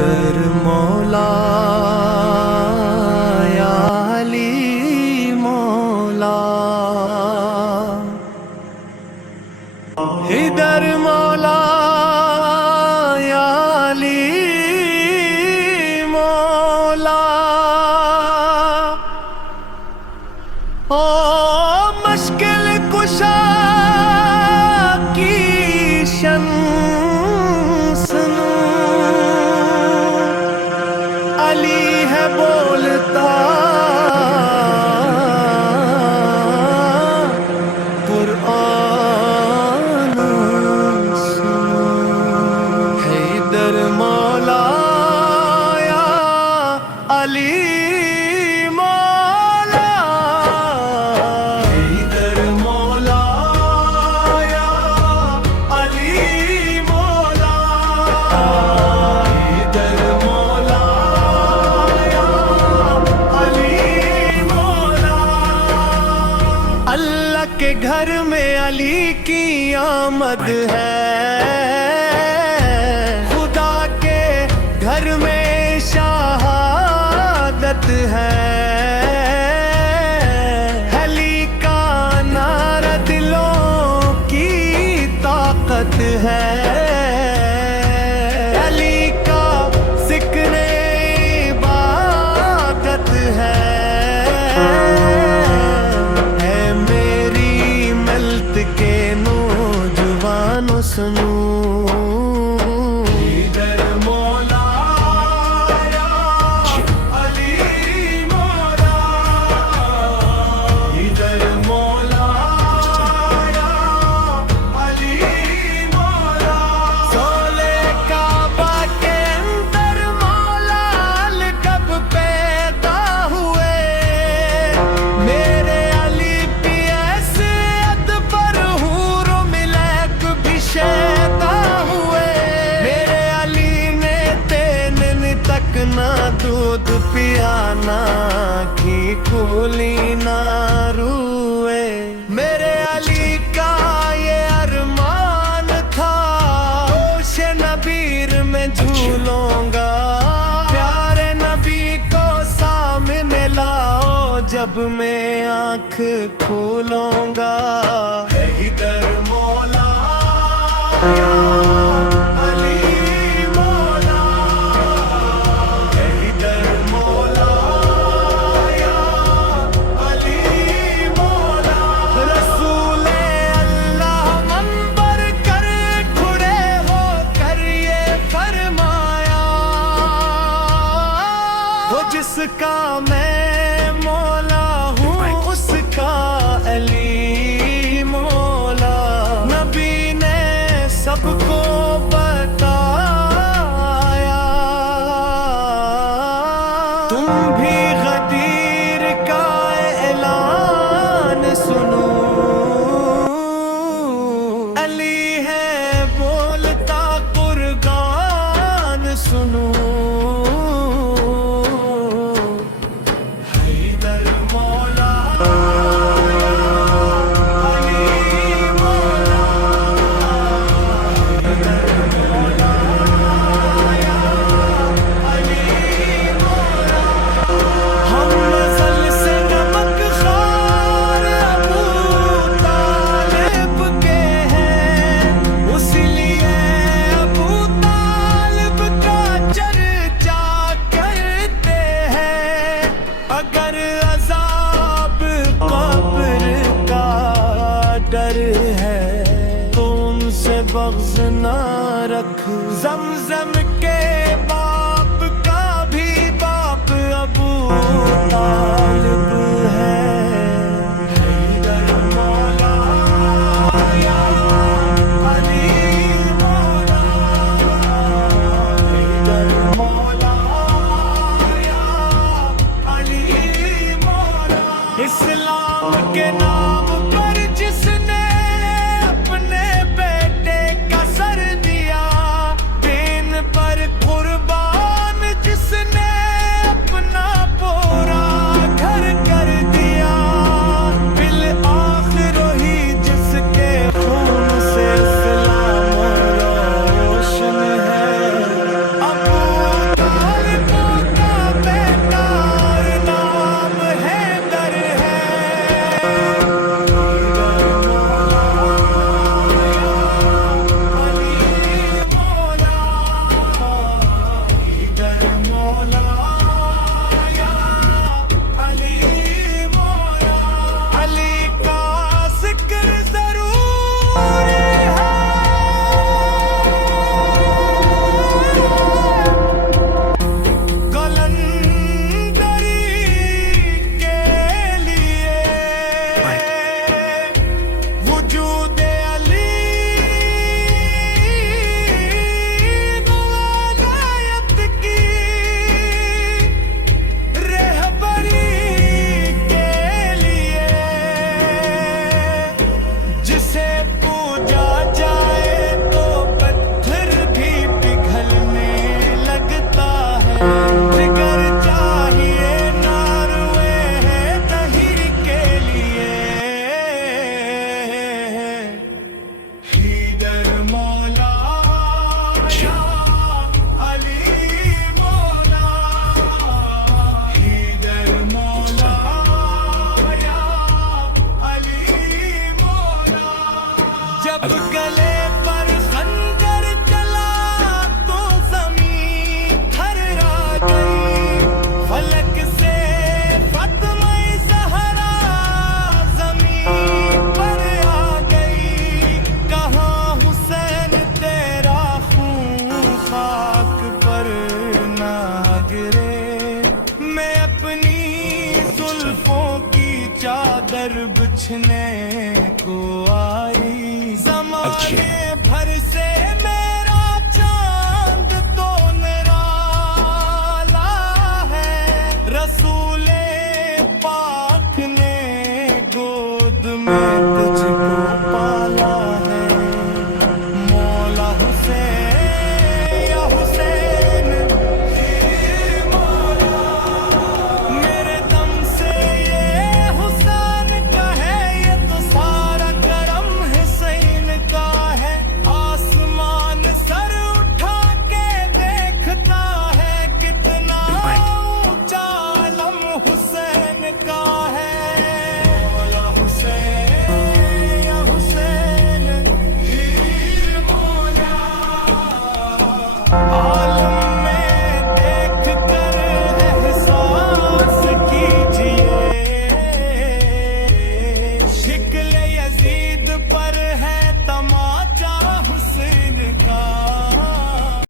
حیدر مولا یا علی مولا، حیدر مولا یا علی مولا، او مشکل کشا کی شن سنو، علی ہے بولتا قرآن سنو، حیدر مولا یا علی کے گھر میں علی کی آمد ہے، خدا کے گھر میں شہادت ہے، علی کا نعرہ دلوں کی طاقت ہے، علی کا ذکر عبادت ہے، کے نوجوانوں سنو، حیدر مولا یا علی مولا، حیدر مولا یا علی مولا، سولے کعبہ کے اندر مولا کب پیدا ہوئے، میرے نہ دودھ پیا نہ گھی کولی نہ روئے، میرے علی کا یہ ارمان تھا جوش نبیر میں جھولوں گا، پیارے نبی کو سامنے لاؤ جب میں آنکھ کھولوں گا، حیدر مولا یا جس کا میں مولا ہوں اس کا علی مولا، نبی نے سب کو بتایا، تم بھی غدیر کا اعلان سنو، علی ہے بولتا قرآن سنو، اگر عذاب قبر کا ڈر ہے تو ان سے بغض نہ رکھ، زمزم کے باپ کا بھی باپ ابو طالب ہے، حیدر مولا یا علی مولا، حیدر مولا اسلام کے نام پر جس نے اپنے بیٹے کا سر دیا، دین پر قربان پوچھنے